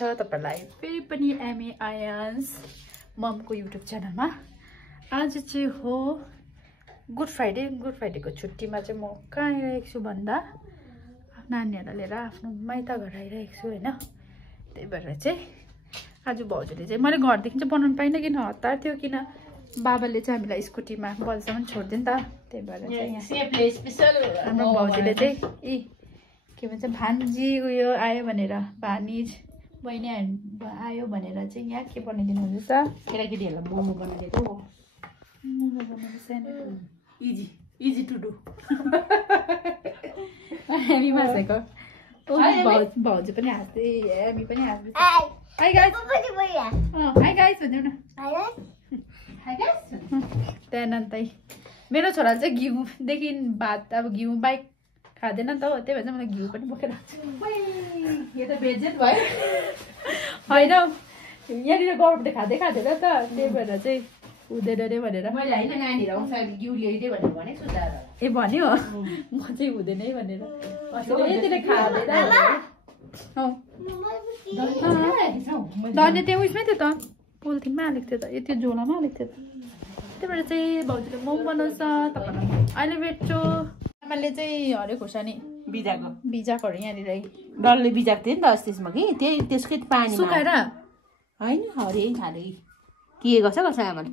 छ तपाईलाई फेरि पनि एमी आयन्स ममको युट्युब च्यानलमा। आज चाहिँ हो गुड फ्राइडेको छुट्टीमा चाहिँ म कहाँ आइरहेको छु भन्दा नानीहरूलाई लिएर आफ्नो माइत घर आइरहेको छु हैन। त्यही भएर चाहिँ आज भाउजूले चाहिँ मैले घरदेखि चाहिँ बनाउनु पाइनँ किन हतार थियो, किन बाबाले चाहिँ हामीलाई स्कुटीमा बलसम्म छोड्दियो नि त। त्यही भएर चाहिँ हाम्रो भाउजूले चाहिँ के भन्छ भान्जी उयो आयो भनेर भानिज बहिनी आयो भनेर चाहिँ यहाँ के बनाइदिनु हुँदैछ, केटाकेटीहरूलाई मोमो बनाइदिएको। मोमो बनाउनु सानो इजी टु डु। हामी मासेको भाउजू पनि हाँस्दै हामी पनि हाँस्दै। हाई गाइस भनिदेऊ न। त्यहाँदेखि मेरो छोराले चाहिँ घिउदेखि भात अब घिउ बाइक खाँदैन नि त हो, त्यही भएर चाहिँ मलाई घिउ पनि बोकेर यो त भेजेट भयो होइन यहाँनिर गरमले खाँदैन त, त्यही भएर चाहिँ हुँदैन अरे भनेर मैले होइन नानीहरू आउँछ घिउ ल्याइदे भनेर भनेको छु दादा। ए भन्यो म चाहिँ हुँदैन है भनेर यतिले खाँदैन। धन्य त्यो उयसमै थियो त, पोलिथिनमा हालेको थियो त, यति झोलामा हालेको थियो त। त्यही भएर चाहिँ भाउजूले मोमो बनाउँछ तपाईँलाई अहिले भेट्छु। आमाले चाहिँ हरे खोर्सानी बिजाकोहरू यहाँनिर डल्ले बिजाको थियो नि त अस्तिसमा कि त्यसकै पानी सुकाएर होइन हरे खाले के गर्छ आमाले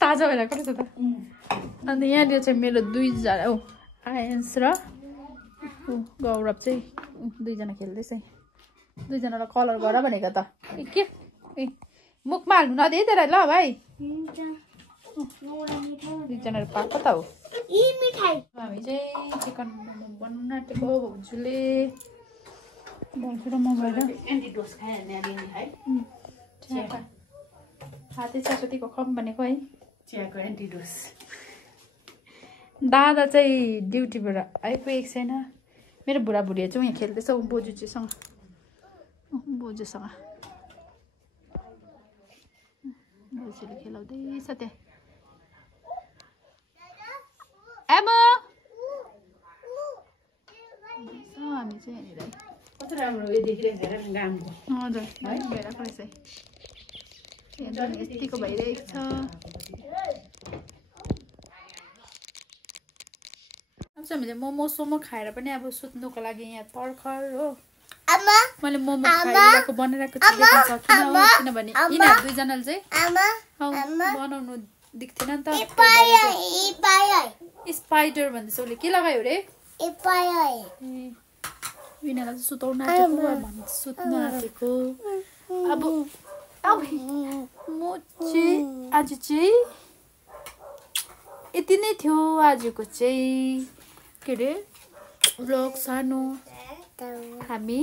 ताजा भएर कस्तो छ त। अन्त यहाँनिर चाहिँ मेरो दुईजना आयन्स र गौरव चाहिँ दुईजना खेल्दैछ। दुईजनालाई कलर गर भनेको त के मुखमा हाल्नु नदिए त्यसलाई ल भाइ। दुईजनाहरू पाएको त हो। हामी चाहिँ चिकन मोमो बनाउनु आँटेको भाउजूले भाउजू र म भएर हाते सरस्वतीको खम भनेको है चियाको एन्टिडोस। दादा चाहिँ ड्युटीबाट आइपुगेको छैन। मेरो बुढाबुढी चाहिँ यहाँ खेल्दैछ बोजूजीसँग बोजूले खेलाउँदैछ त्यहाँ। एमो हामी चाहिँ यहाँनिर कस्तो राम्रो उयो देखिरहेको छ गामको। हजुर भइरहेको रहेछ यतिको भइरहेको छ। अब चाहिँ हामीले मोमो सोमो खाएर पनि अब सुत्नुको लागि यहाँ तर्खर हो। मैले मोमो खाइरहेको बनाइरहेको छु देख्न सकिनँ हो, किनभने यिनीहरू दुईजनाले चाहिँ बनाउनु दिक्थेन नि त। स्पाइडर भन्दैछ उसले, के लगायो अरे यिनीहरूलाई चाहिँ सुताउनु आँटेको सुत्नु आँटेको। अब म चाहिँ आज चाहिँ यति नै थियो आजको चाहिँ के अरे भ्लग सानो। हामी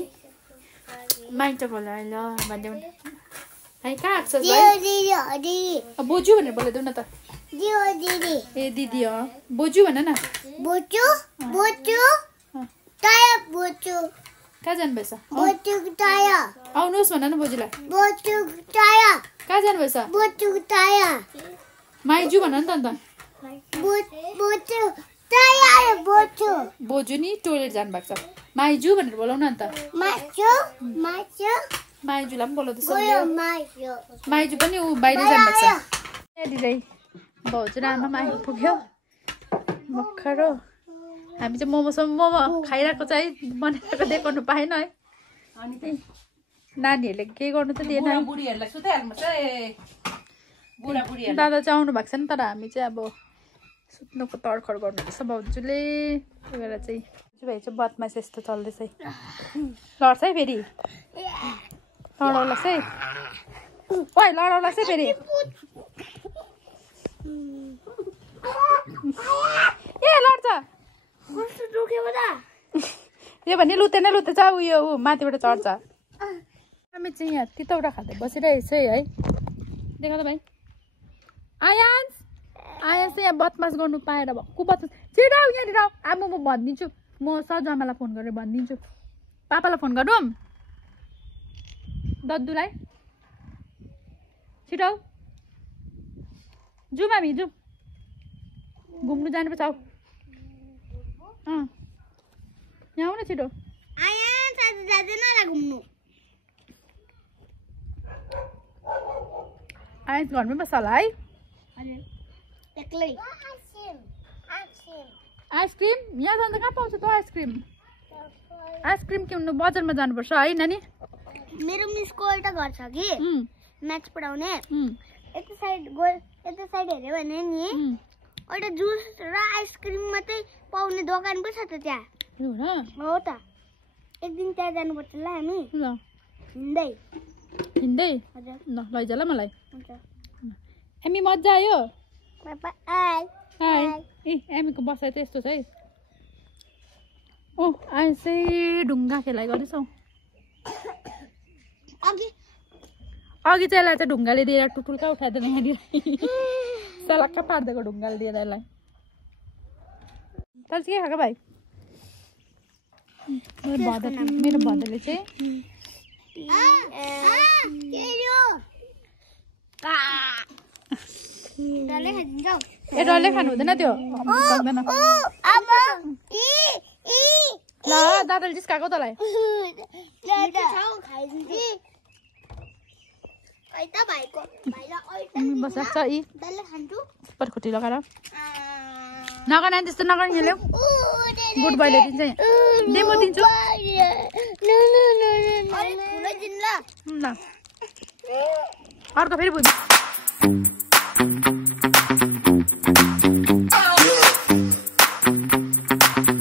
माइन्ड होला ल भनिदेऊ न है। कहाँ आएको छ बोजू भनेर बोलाइदेऊ न त। ए दिदी हो बोजू भन न। कहाँ जानुभएछ आउनुहोस् भन न बोजूलाई। कहाँ जानुभएछ माइजू भन नि त अन्त। बोजू नि टोइलेट जानुभएको छ, माइजू भनेर बोलाउन अन्त। माइजूलाई पनि बोलाउँदैछ, माइजू पनि ऊ बाहिर जानुभएको छ। यहाँनिर भाउजू र आमा आइपुग्यो भर्खर हो। हामी चाहिँ मोमो खाइरहेको चाहिँ बनाइरहेको देखाउनु पाएन है। नानीहरूले के गर्नु त दिएन। दादा चाहिँ आउनु भएको छ नि, तर हामी चाहिँ अब सुत्नुको तर्खर गर्नुपर्छ भाउजूले। त्यही भएर चाहिँ भाइ चाहिँ बदमास यस्तो चल्दैछ है। लड्छ है फेरि लडाउलास् है ओइ लडाउलास् है फेरि। ए लड्छ यो भने लुते छ उयो माथिबाट चढ्छ। हामी चाहिँ यहाँ तितौरा खाँदै बसिरहेको छ है। देख त भाइ आयन्स चाहिँ यहाँ बदमास गर्नु पाएर भक्कु बदमास। छिटो यहाँनिर आमा म भनिदिन्छु, म सजामालाई फोन गरेर भनिदिन्छु। पापालाई फोन गरौँ दद्दुलाई। छिटो जाउँ हामी जाउँ घुम्नु जानुपर्छ। आऊ यहाँ आऊ न छिटो। आइस घरमै बस्छ होला है एक्लै आइसक्रिम यहाँ जाँदा कहाँ पाउँछ त आइसक्रिम आइसक्रिम किन्नु बजारमा जानुपर्छ है नानी मेरो मिसको एउटा घर छ कि म्याथ्स पढाउने यता साइड हेऱ्यो भने नि एउटा जुस र आइसक्रिम मात्रै पाउने दोकान पो छ त त्यहाँ हो त एक दिन त्यहाँ जानुपर्छ ल हामी ल हिँड्दै ल लैजा ल मलाई हुन्छ एमी मजा आयो आइ ए एमीको बसाइ त यस्तो छ है ओ आइसै ढुङ्गा खेलाइ गर्दैछौ अघि चाहिँ यसलाई चाहिँ ढुङ्गाले दिएर टुटुल्का उठाइदिएर यहाँनिर सलक्क पारिदिएको ढुङ्गाले दिएर यसलाई चल के खाएको भाइ मेरो भदरले चाहिँ ए डल्लै खानु हुँदैन त्यो ल दादाले जिस्काएको तँलाई बस्छ यी पर्खुटी लगाएर नगर नानी त्यस्तो नगर यहाँ ल्याऊ गुड बोयले दिन्छ दे म दिन्छु ल अर्को फेरि बुझ्नु